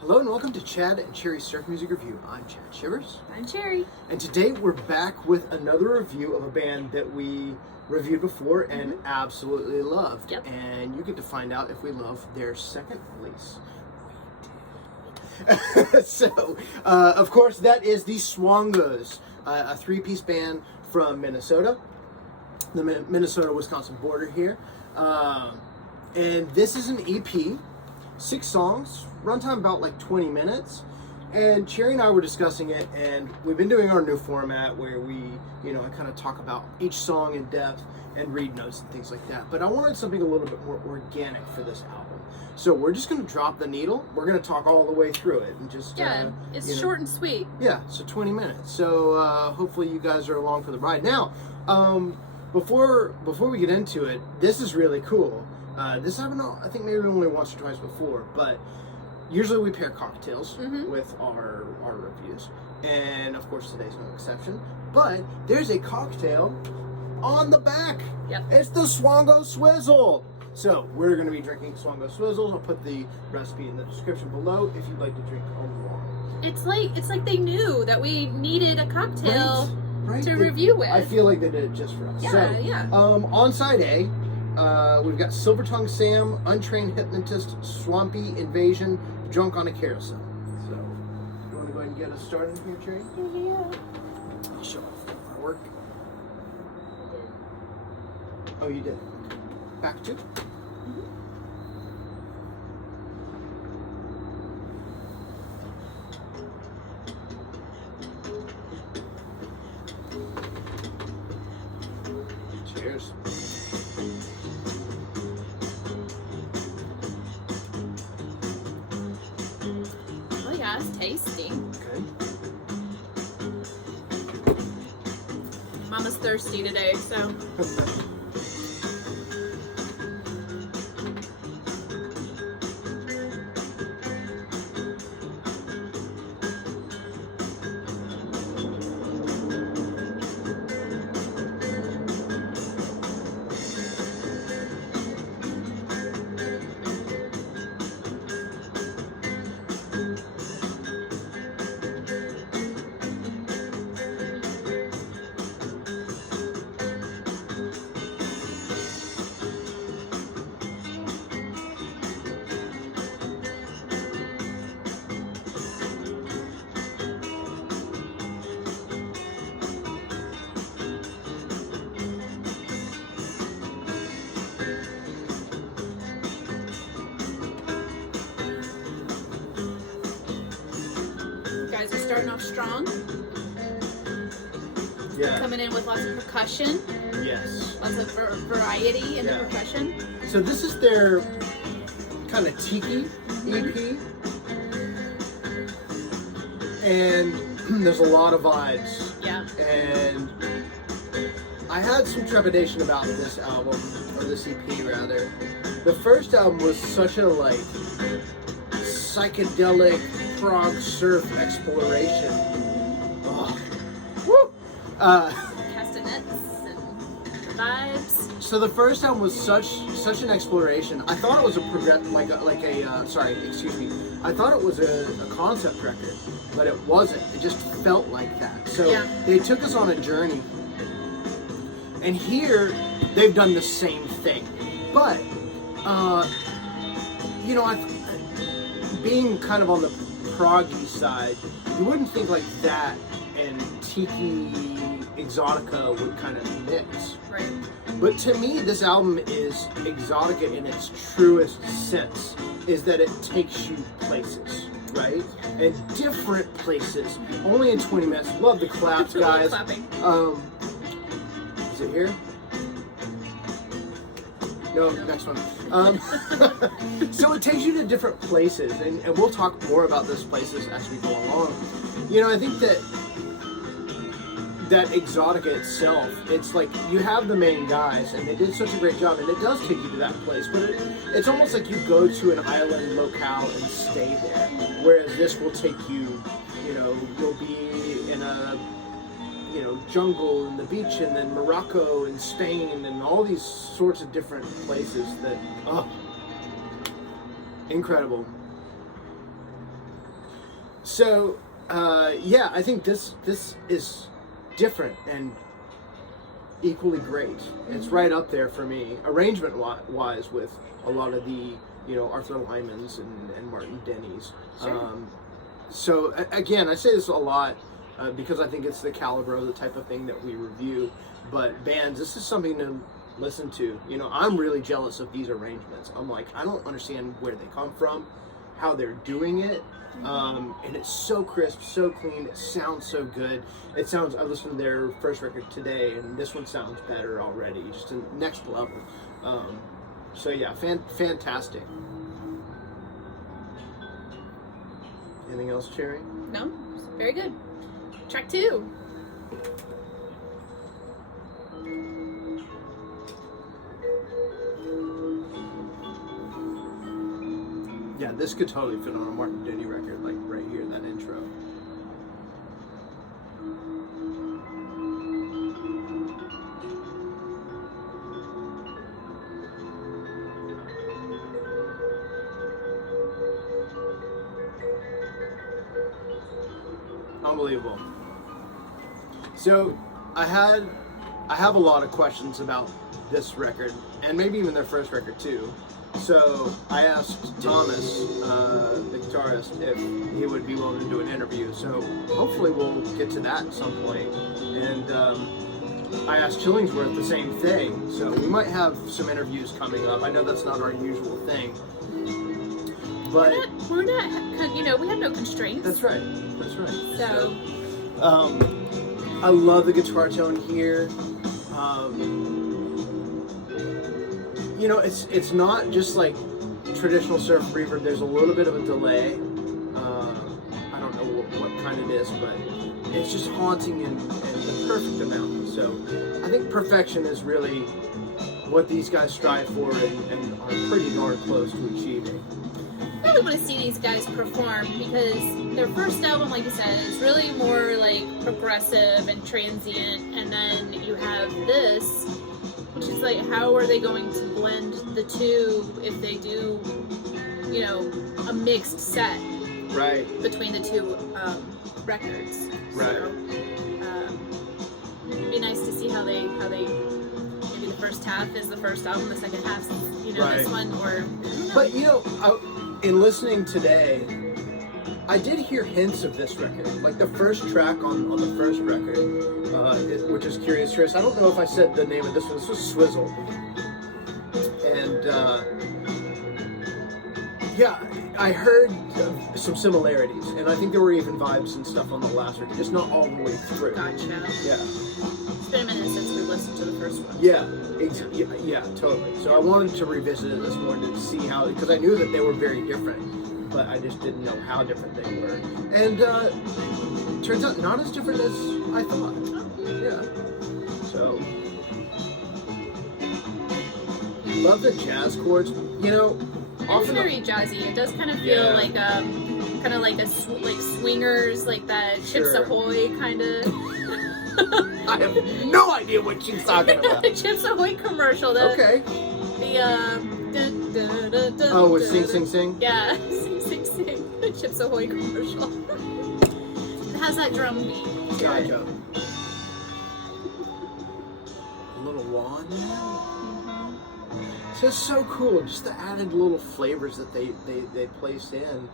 Hello and welcome to Chad and Cherry's Surf Music Review. I'm Chad Shivers. I'm Cherry. And today we're back with another review of a band that we reviewed before and absolutely loved. Yep. And you get to find out if we love their second release. So, of course, that is the Swongos, a three-piece band from Minnesota, the Minnesota-Wisconsin border here. And this is an EP, 6 songs, runtime about like 20 minutes. And Cherry and I were discussing it, and we've been doing our new format where we, I kind of talk about each song in depth and read notes and things like that. But I wanted something a little bit more organic for this album. So we're just going to drop the needle. We're going to talk all the way through it and just It's short and sweet. Yeah, so 20 minutes. So hopefully you guys are along for the ride. Now, before we get into it, this is really cool. This happened, I think maybe only once or twice before, but usually we pair cocktails with our reviews, and of course today's no exception. But there's a cocktail on the back. Yep. It's the Swongos Swizzle. So we're going to be drinking Swongos Swizzles. I'll put the recipe in the description below if you'd like to drink along. It's like they knew that we needed a cocktail Right? to review with. I feel like they did it just for us. Yeah. On side A, we've got Silver Tongue Sam, Untrained Hypnotist, Swampie Invasion, Drunk on a Carousel. So, you want to go ahead and get us started here, Cherry? Yeah. I'll show off our work. Oh, you did. Back to. Cheers. Oh yeah, it's tasty. Okay. Mama's thirsty today, so. Guys are starting off strong. Yeah. Coming in with lots of percussion. Yes. Lots of variety in the percussion. So this is their kind of tiki EP, and there's a lot of vibes. Yeah. And I had some trepidation about this album, or this EP rather. The first album was such a psychedelic prog surf exploration. Oh. Woo! Castanets and vibes. So the first album was such an exploration. I thought it was I thought it was a concept record, but it wasn't. It just felt like that. So they took us on a journey, and here they've done the same thing. But being kind of on the proggy side, you wouldn't think like that and Tiki Exotica would kind of mix. Right. But to me, this album is Exotica in its truest sense, is that it takes you places, right? And different places, only in 20 minutes. Love the claps, guys. Clapping. Is it here? No, next one. So it takes you to different places, and we'll talk more about those places as we go along. I think that Exotica itself, it's like you have the main guys, and they did such a great job, and it does take you to that place, but it's almost like you go to an island locale and stay there, whereas this will take you, you'll be in a jungle and the beach, and then Morocco and Spain and all these sorts of different places that, incredible. So, yeah, I think this is different and equally great. It's right up there for me, arrangement wise, with a lot of the, you know, Arthur Lymans and Martin Denny's. Sure. So again, I say this a lot because I think it's the caliber of the type of thing that we review. But bands, this is something to listen to. You know, I'm really jealous of these arrangements. I'm like, I don't understand where they come from, how they're doing it. And it's so crisp, so clean. It sounds so good. It sounds, I listened to their first record today, and this one sounds better already, just in next level. So yeah, fantastic. Anything else, Cherry? No, very good. Track 2. Yeah, this could totally fit on a Martin Denny record, like right here, that intro. Unbelievable. So I have a lot of questions about this record, and maybe even their first record too. So I asked Thomas, the guitarist, if he would be willing to do an interview. So hopefully we'll get to that at some point. And I asked Chillingsworth the same thing. So we might have some interviews coming up. I know that's not our usual thing. But we're not, you know, we have no constraints. That's right. That's right. So I love the guitar tone here. You know, it's not just like traditional surf reverb. There's a little bit of a delay. I don't know what kind it is, but it's just haunting in the perfect amount. So I think perfection is really what these guys strive for and are pretty darn close to achieving. I really want to see these guys perform because their first album, like you said, is really more like progressive and transient, and then you have this, which is like, how are they going to blend the two if they do, you know, a mixed set Right. between the two records? Right. So, it'd be nice to see how they maybe the first half is the first album, the second half is, you know, Right. this one, or. But you know, in listening today, I did hear hints of this record. Like the first track on the first record, which is Curious Truest. I don't know if I said the name of this one. This was Swizzle. And yeah, I heard some similarities. And I think there were even vibes and stuff on the last record, just not all the way through. Gotcha. Yeah. It's been a minute since we listened to the first one. Yeah, yeah, totally. So I wanted to revisit it this morning to see how, because I knew that they were very different, but I just didn't know how different they were. And turns out not as different as I thought. Yeah. So love the jazz chords. You know, It's often very jazzy. It does kind of feel Yeah. like kind of like like swingers, like that Chips Sure. Ahoy kind of. I have no idea what she's talking about. The Chips Ahoy commercial. Okay. Oh, with Sing Sing Sing? Yeah, Sing Sing Sing. The Chips Ahoy commercial. It has that drum beat. Gotcha. A little wand. So it's so cool, just the added little flavors that they placed in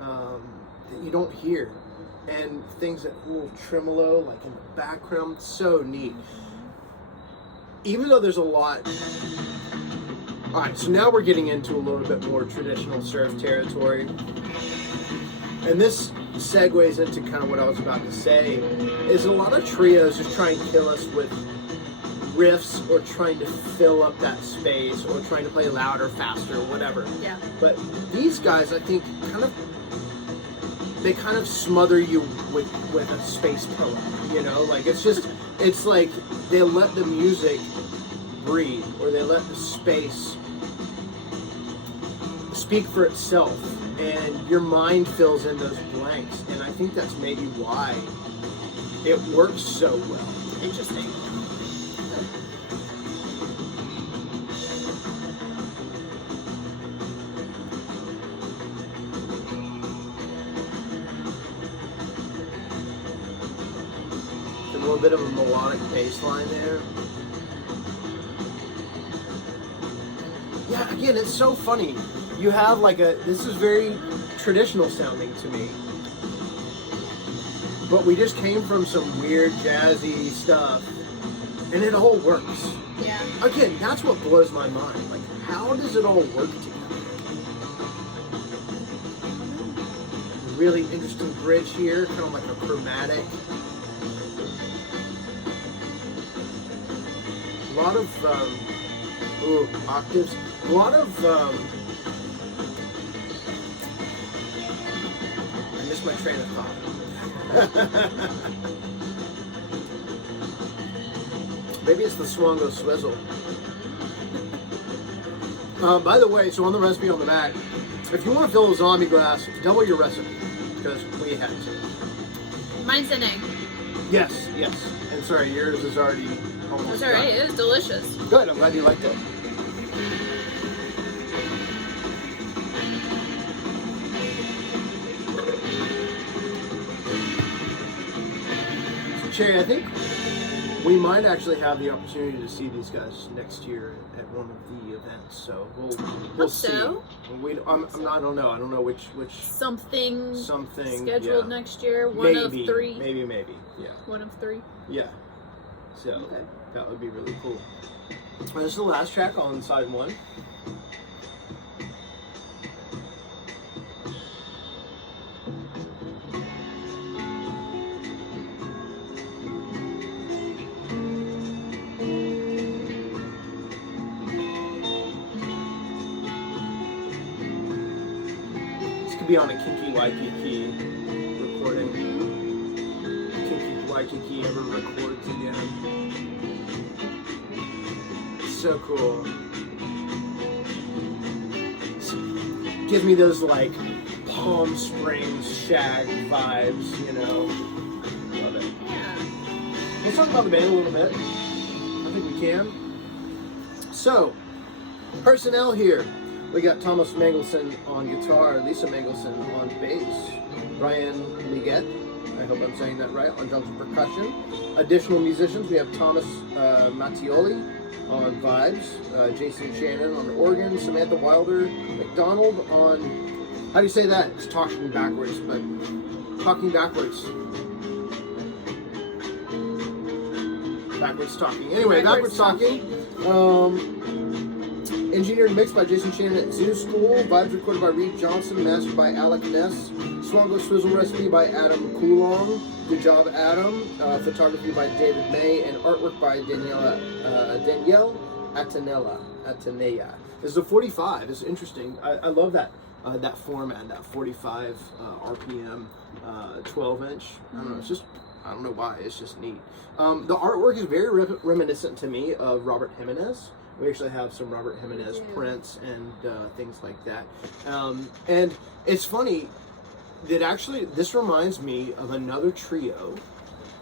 that you don't hear. And things that little tremolo, like in the background, so neat. Even though there's a lot. Alright, so now we're getting into a little bit more traditional surf territory. And this segues into kind of what I was about to say, is a lot of trios just try and kill us with riffs or trying to fill up that space or trying to play louder, faster, whatever. Yeah. But these guys, I think, they kind of smother you with a space pillow, you know? Like, it's like they let the music breathe, or they let the space speak for itself, and your mind fills in those blanks, and I think that's maybe why it works so well. Interesting. little bit of a melodic bass line there. Yeah, again, it's so funny. You have like this is very traditional sounding to me. But we just came from some weird jazzy stuff, and it all works. Yeah. Again, that's what blows my mind. Like, how does it all work together? Really interesting bridge here, kind of like a chromatic. A lot of octaves. A lot of I missed my train of thought. Maybe it's the Swongos Swizzle. By the way, so on the recipe on the back, if you want to fill a zombie glass, double your recipe, because we had to. Mine's an egg. Yes, yes. And sorry, yours is already almost That's alright, it was delicious. Good, I'm glad you liked it. So, Cherry, I think we might actually have the opportunity to see these guys next year at one of the events. So we'll see. So? I don't know. I don't know which Something yeah. scheduled next year. One of three. Maybe. Yeah. One of three. Yeah. So Okay. that would be really cool. Well, this is the last track on side one. Be on a Kinky Waikiki recording. Kinky Waikiki ever records again. So cool. Give me those like Palm Springs shag vibes, you know. Love it. Yeah. Let's talk about the band a little bit. I think we can. So, personnel here. We got Thomas Mangelson on guitar, Lisa Mangelson on bass, Brian Liget, I hope I'm saying that right, on drums and percussion. Additional musicians, we have Thomas Mattioli on vibes, Jason Shannon on organ, Samantha Wilder McDonald on, how do you say that? It's talking backwards, but talking backwards. Backwards talking. Anyway, backwards talking. Engineered and mixed by Jason Shannon at Zoo School. Vibes recorded by Reed Johnson. Mastered by Alec Ness. Swongos Swizzle recipe by Adam Coulong. Good job, Adam. Photography by David May. And artwork by Danielle Atenea. This is a 45. It's interesting. I love that that format, that 45 RPM 12-inch. I don't know. It's just, I don't know why. It's just neat. The artwork is very reminiscent to me of Robert Jimenez. We actually have some Robert Jimenez prints and things like that. And it's funny that actually this reminds me of another trio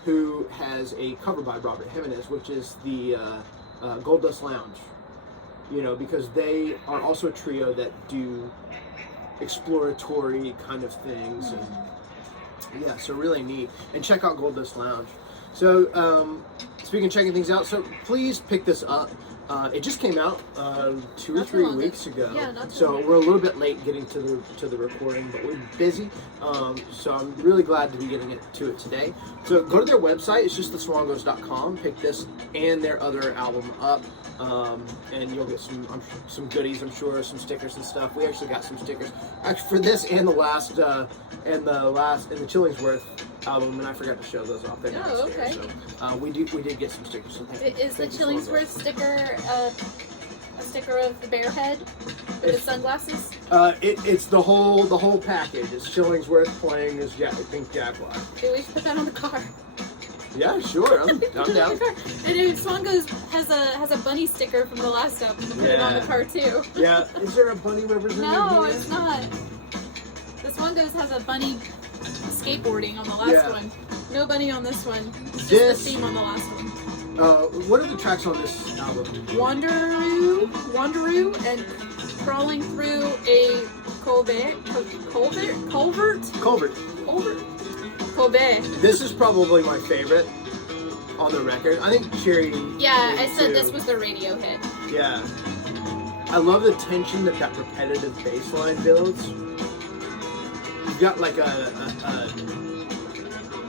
who has a cover by Robert Jimenez, which is the Gold Dust Lounge. You know, because they are also a trio that do exploratory kind of things. And yeah, so really neat. And check out Gold Dust Lounge. So speaking of checking things out, so please pick this up. It just came out 2 or 3 weeks ago, so we're a little bit late getting to the recording, but we're busy. So I'm really glad to be getting to it today. So go to their website. It's just theswongos.com. Pick this and their other album up, and you'll get some goodies. I'm sure some stickers and stuff. We actually got some stickers actually for this and the Chillingsworth album, and I forgot to show those off there. Oh, okay. So we did get some stickers. So Is the Chillingsworth sticker a sticker of the bear head with the sunglasses? It's the whole package. It's Chillingsworth playing this Pink Jaguar. Okay, we should put that on the car. Yeah, sure. I'm down. And Swongos has a bunny sticker from the last album. Put it on the car too. Yeah. Is there a bunny representing? No, it's not. The Swongos has a bunny skateboarding on the last one. No bunny on this one. It's just the theme on the last one. What are the tracks on this album? Wanderoo, and Crawling Through a Culvert. Culvert. Culvert. This is probably my favorite. on the record. I think Cherry. Yeah, I said too. this was the radio hit. Yeah. I love the tension that repetitive bass line builds. You've got like a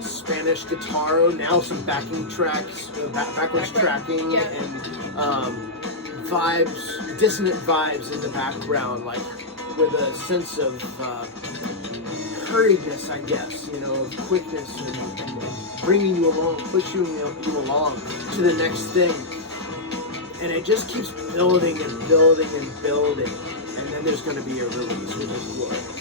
Spanish guitar, now some backing tracks, backwards tracking, yeah. and vibes, dissonant vibes in the background, like with a sense of hurriedness, I guess, you know, of quickness and bringing you along, pushing you along to the next thing. And it just keeps building and building and building. And then there's going to be a release, which is glorious.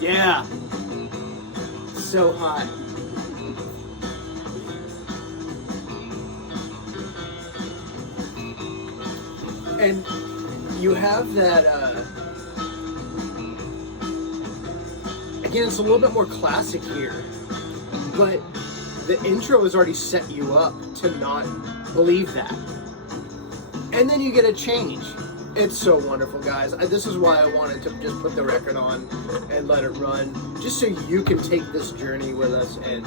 Yeah. So hot. And you have that, again, it's a little bit more classic here, but the intro has already set you up to not believe that. And then you get a change. It's so wonderful, guys. This is why I wanted to just put the record on and let it run, just so you can take this journey with us. And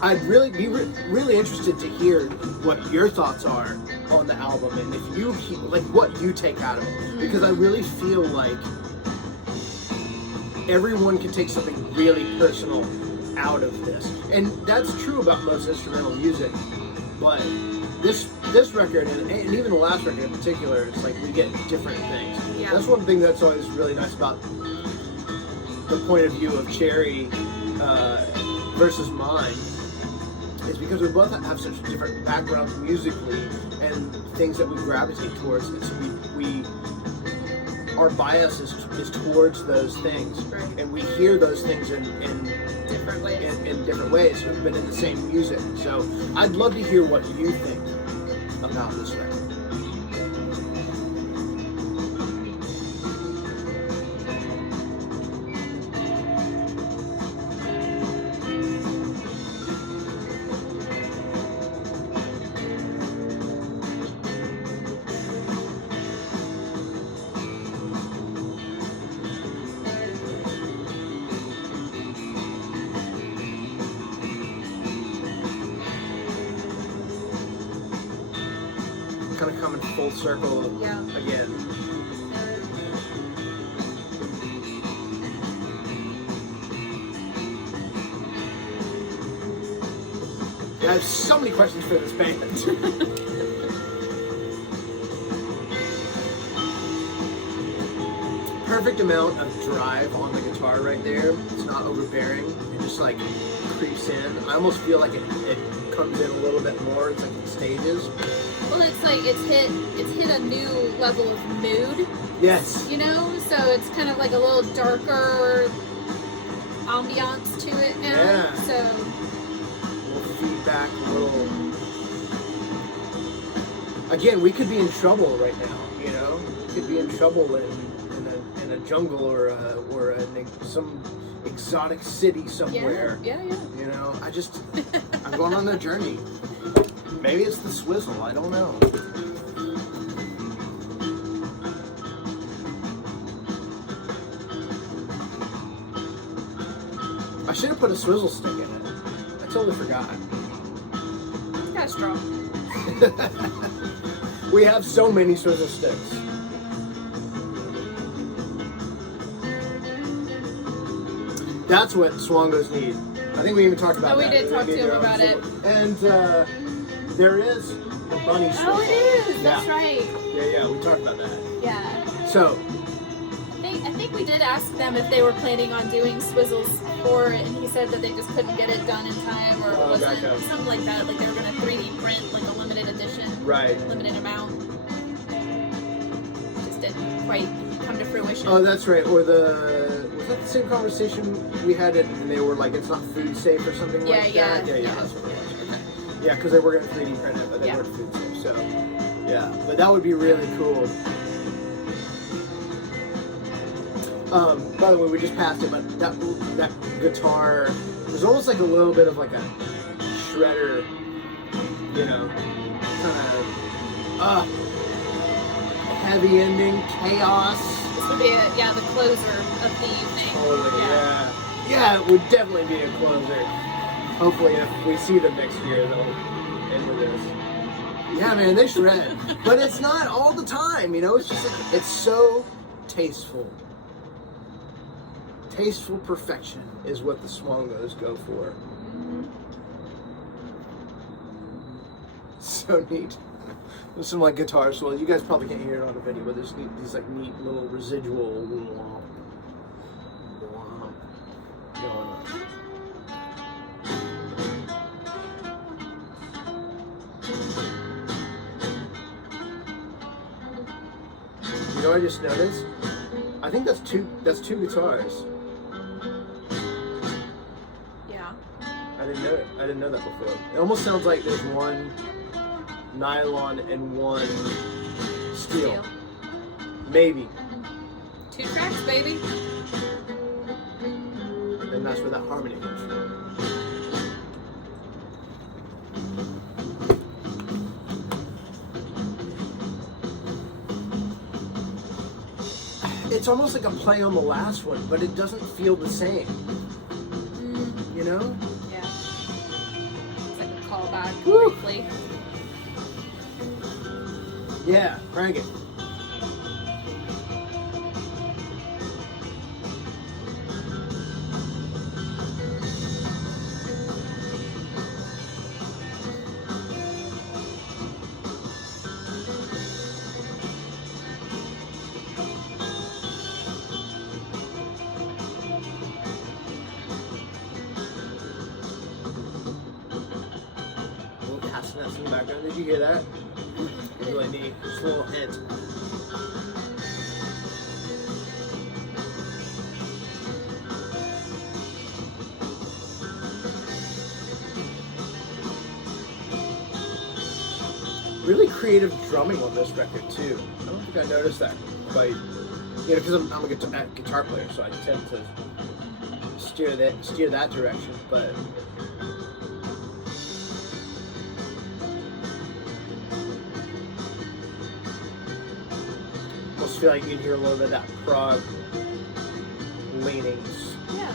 I'd really be really interested to hear what your thoughts are on the album, and if you like what you take out of it, because I really feel like everyone can take something really personal out of this, and that's true about most instrumental music. But this record, and even the last record in particular, it's like we get different things. Yeah. That's one thing that's always really nice about the point of view of Cherry versus mine, is because we both have such different backgrounds musically and things that we gravitate towards, and so our bias is towards those things, right. And we hear those things in different ways. In different ways, but in the same music. So I'd love to hear what you think about this record. Kind of coming full circle again. Yeah, I have so many questions for this band. Perfect amount of drive on the guitar right there. It's not overbearing. It just like creeps in. I almost feel like it comes in a little bit more. It's like in stages. Well, it's like it's hit a new level of mood. Yes. You know, so it's kind of like a little darker ambiance to it now. Yeah. So A little feedback, a little. Again, we could be in trouble right now. You know, we could be in trouble in a jungle or some exotic city somewhere. Yeah. You know, I'm going on a journey. Maybe it's the Swizzle, I don't know. I should have put a swizzle stick in it. I totally forgot. It's kind of strong. We have so many swizzle sticks. That's what Swongos need. I think we even talked about that. Oh, we did talk to him about it. And there is a bunny swizzle. Oh, it is. That's Yeah. right. Yeah, we talked about that. Yeah. So, I think we did ask them if they were planning on doing swizzles for it, and he said that they just couldn't get it done in time, or it wasn't something like that. Like they were going to 3D print like a limited edition, right. limited amount. Just didn't quite come to fruition. Oh, that's right. Or was that the same conversation we had, and they were like, it's not food safe or something like that? Yeah, that's what it was. Okay. Yeah, because they were going to 3D print it, but they weren't food safe. So, yeah, but that would be really cool. By the way, we just passed it, but that guitar was almost like a little bit of like a shredder, you know, kind of heavy ending, chaos. This would be the closer of the evening. Totally, yeah, it would definitely be a closer. Hopefully, if we see them next year, they'll end with this. Yeah, man, they shred, but it's not all the time, you know. It's just like, it's so tasteful. Tasteful perfection is what the Swongos go for. So neat. There's some like guitar swells. You guys probably can't hear it on the video, but there's these like neat little residual womp going on. You know what I just noticed? I think that's two guitars. Yeah. I didn't know that before. It almost sounds like there's one nylon and one steel. Maybe. 2 tracks, baby. And that's where that harmony comes from. It's almost like a play on the last one, but it doesn't feel the same. You know? Yeah. It's like a callback Woo. briefly. Yeah, crank it. Castanets in the background. Did you hear that? It's really neat. Just a little hint. Really creative drumming on this record too. I don't think I noticed that quite. You know, because I'm a guitar player, so I tend to steer that direction. But almost feel like you can hear a little bit of that prog leanings. Yeah.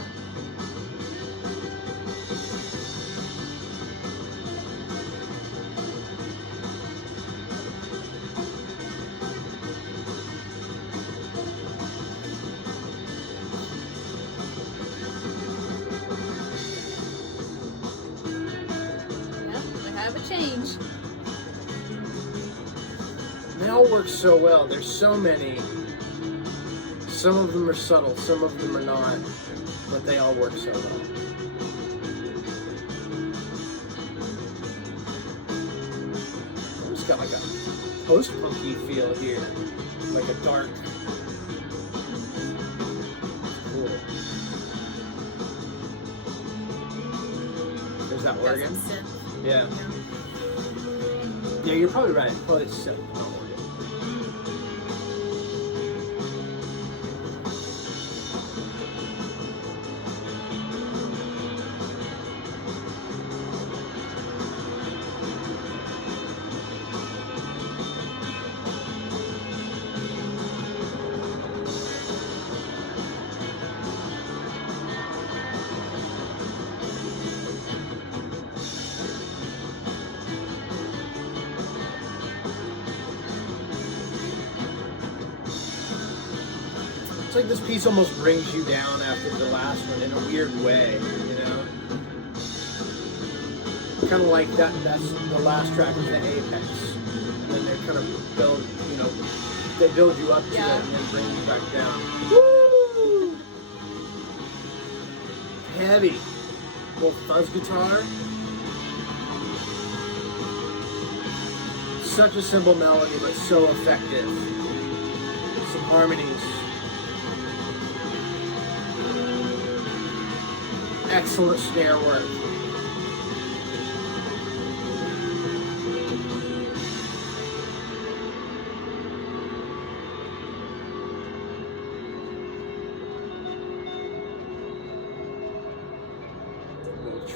Change. They all work so well. There's so many. Some of them are subtle, some of them are not, but they all work so well. It's got like a post-punky feel here, like a dark. Cool. There's that organ. Yeah. Yeah, you're probably right. Probably it's set. It's like this piece almost brings you down after the last one in a weird way, you know? Kind of like that's the last track is the apex. And then they kind of build, you know, they build you up to it and then bring you back down. Woo! Heavy. Little fuzz guitar. Such a simple melody, but so effective. Some harmonies. Excellent snare work.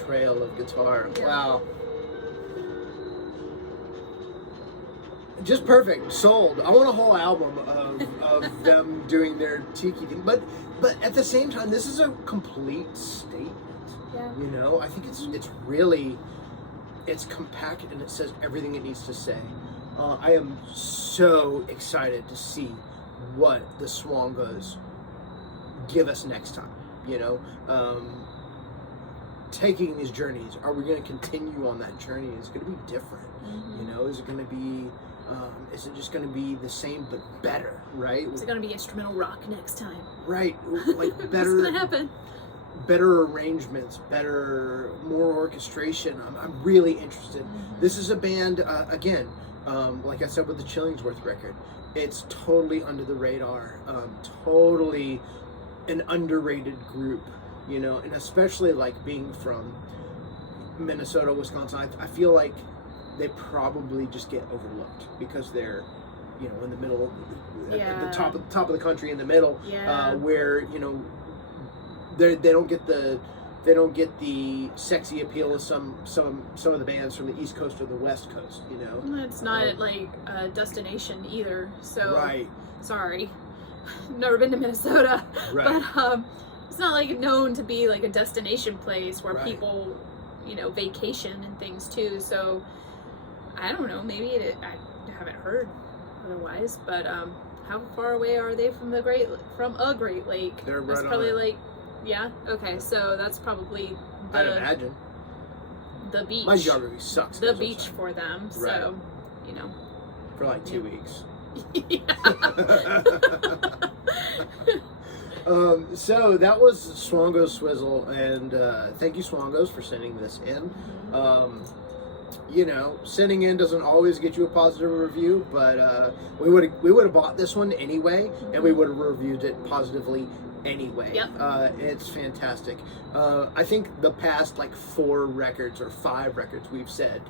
trail of guitar. Yeah. Wow. Just perfect. Sold. I want a whole album of them doing their tiki thing. But at the same time, this is a complete statement. Yeah. You know, I think it's really, it's compact and it says everything it needs to say. I am so excited to see what the Swongos give us next time. You know, taking these journeys. Are we going to continue on that journey? It's going to be different. Mm-hmm. You know, is it going to be? Is it just going to be the same but better? Right? Is it going to be instrumental rock next time? Right. Like better. What's going to happen? Better arrangements, more orchestration. I'm really interested. Mm-hmm. This is a band, again, like I said with the Chillingsworth record, it's totally under the radar, totally an underrated group, you know, and especially like being from Minnesota, Wisconsin, I feel like they probably just get overlooked because they're, you know, in the middle, at the top of the country in the middle, where, you know, they don't get the sexy appeal of some of the bands from the East Coast or the West Coast, you know. It's not like a destination either, so right. Sorry, never been to Minnesota, Right. but it's not like known to be like a destination place where Right. people, you know, vacation and things too. So I don't know, maybe I haven't heard otherwise, but how far away are they from a Great Lake? They're That's right probably on it. like. Yeah. Okay. So that's probably I'd imagine. the beach. My geography sucks. The beach for them. Right. So, you know. For like 2 weeks. So that was Swongos Swizzle, and thank you, Swongos, for sending this in. You know, sending in doesn't always get you a positive review, but we would have bought this one anyway, and we would have reviewed it positively anyway. Yep. It's fantastic. I think the past like 4 records or 5 records we've said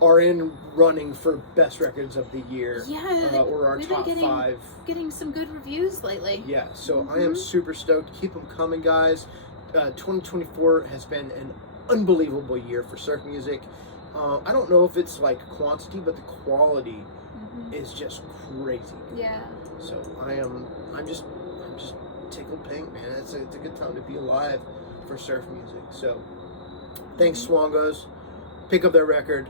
are in running for best records of the year. Yeah. Or our we've top been 5. Getting some good reviews lately. Yeah, so I am super stoked. Keep them coming, guys. 2024 has been an unbelievable year for surf music. I don't know if it's like quantity, but the quality is just crazy. Yeah. So I'm just tickled pink, man. It's a good time to be alive for surf music. So thanks, Swongos. Pick up their record,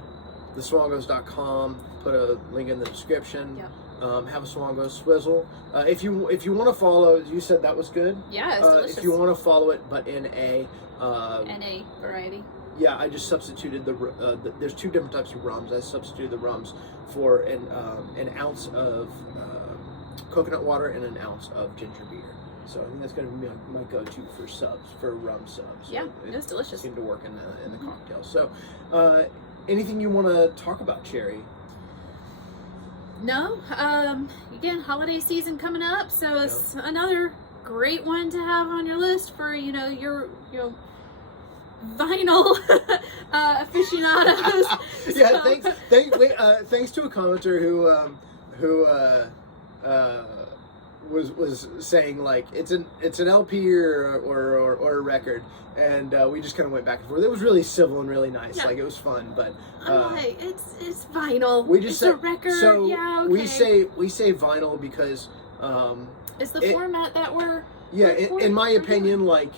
theswongos.com. Put a link in the description. Yep. Have a Swongos Swizzle. If you want to follow, you said that was good. Yeah, it's delicious. If you want to follow it, but in a NA variety. Yeah, I just substituted there's 2 different types of rums. I substituted the rums for an ounce of coconut water and an ounce of ginger beer. So I think that's going to be my go-to for subs, for rum subs. Yeah, So it's delicious. Seemed to work in the cocktail. So, anything you want to talk about, Cherry? No. Again, holiday season coming up, so it's another great one to have on your list for your vinyl aficionados. Yeah, thanks to a commenter who was saying like it's an LP or a record, and we just kind of went back and forth. It was really civil and really nice. Yeah. Like it was fun, but it's vinyl. We just it's say, a record. So yeah, okay. we say vinyl because it's the format that we're in my opinion, like,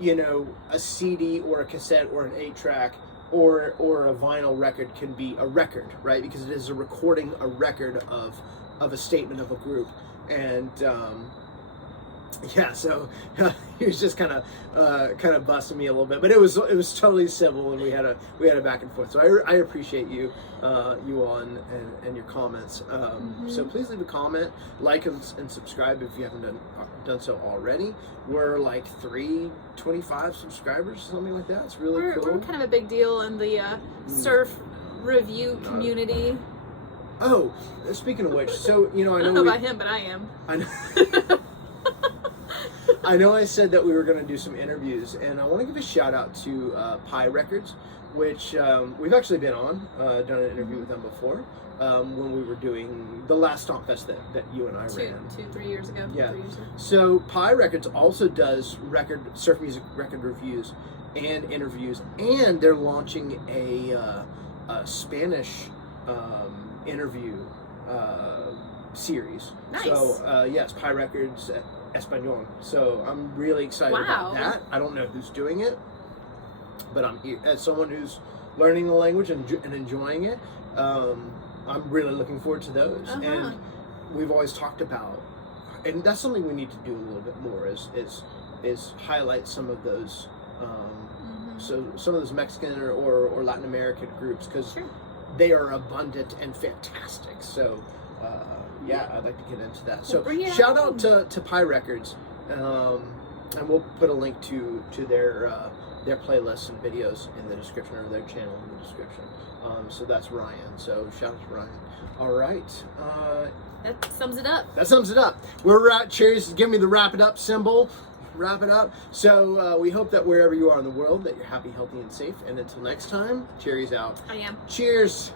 you know, a CD or a cassette or an 8-track or a vinyl record can be a record, right? Because it is a record of a statement of a group. And so he was just kind of busting me a little bit, but it was totally civil, and we had a back and forth. So I appreciate you all and your comments. So please leave a comment, like and subscribe if you haven't done so already. We're like 325 subscribers, something like that. It's really cool. We're kind of a big deal in the surf review community. Oh, speaking of which, so I don't know about him, but I am. I know. I know I said that we were going to do some interviews, and I want to give a shout out to Pi Records, which we've actually been on, done an interview with them before, when we were doing the last Stomp Fest that you and I ran. 3 years ago. Yeah. 3 years ago. So Pi Records also does surf music record reviews, and interviews, and they're launching a Spanish interview series. Nice. So yes, Pi Records Espanol. So I'm really excited about that. I don't know who's doing it, but I'm here as someone who's learning the language and enjoying it. I'm really looking forward to those. And we've always talked about, and that's something we need to do a little bit more, is highlight some of those so some of those Mexican or Latin American groups, because they are abundant and fantastic. So yeah, I'd like to get into that. So shout out to Pi Records, and we'll put a link to their playlists and videos in the description, or their channel in the description. So that's Ryan. So shout out to Ryan. All right. That sums it up. That sums it up. We're at Cheers. Give me the wrap it up symbol. Wrap it up. So we hope that wherever you are in the world, that you're happy, healthy, and safe. And until next time, Cherry's out. I am. Cheers.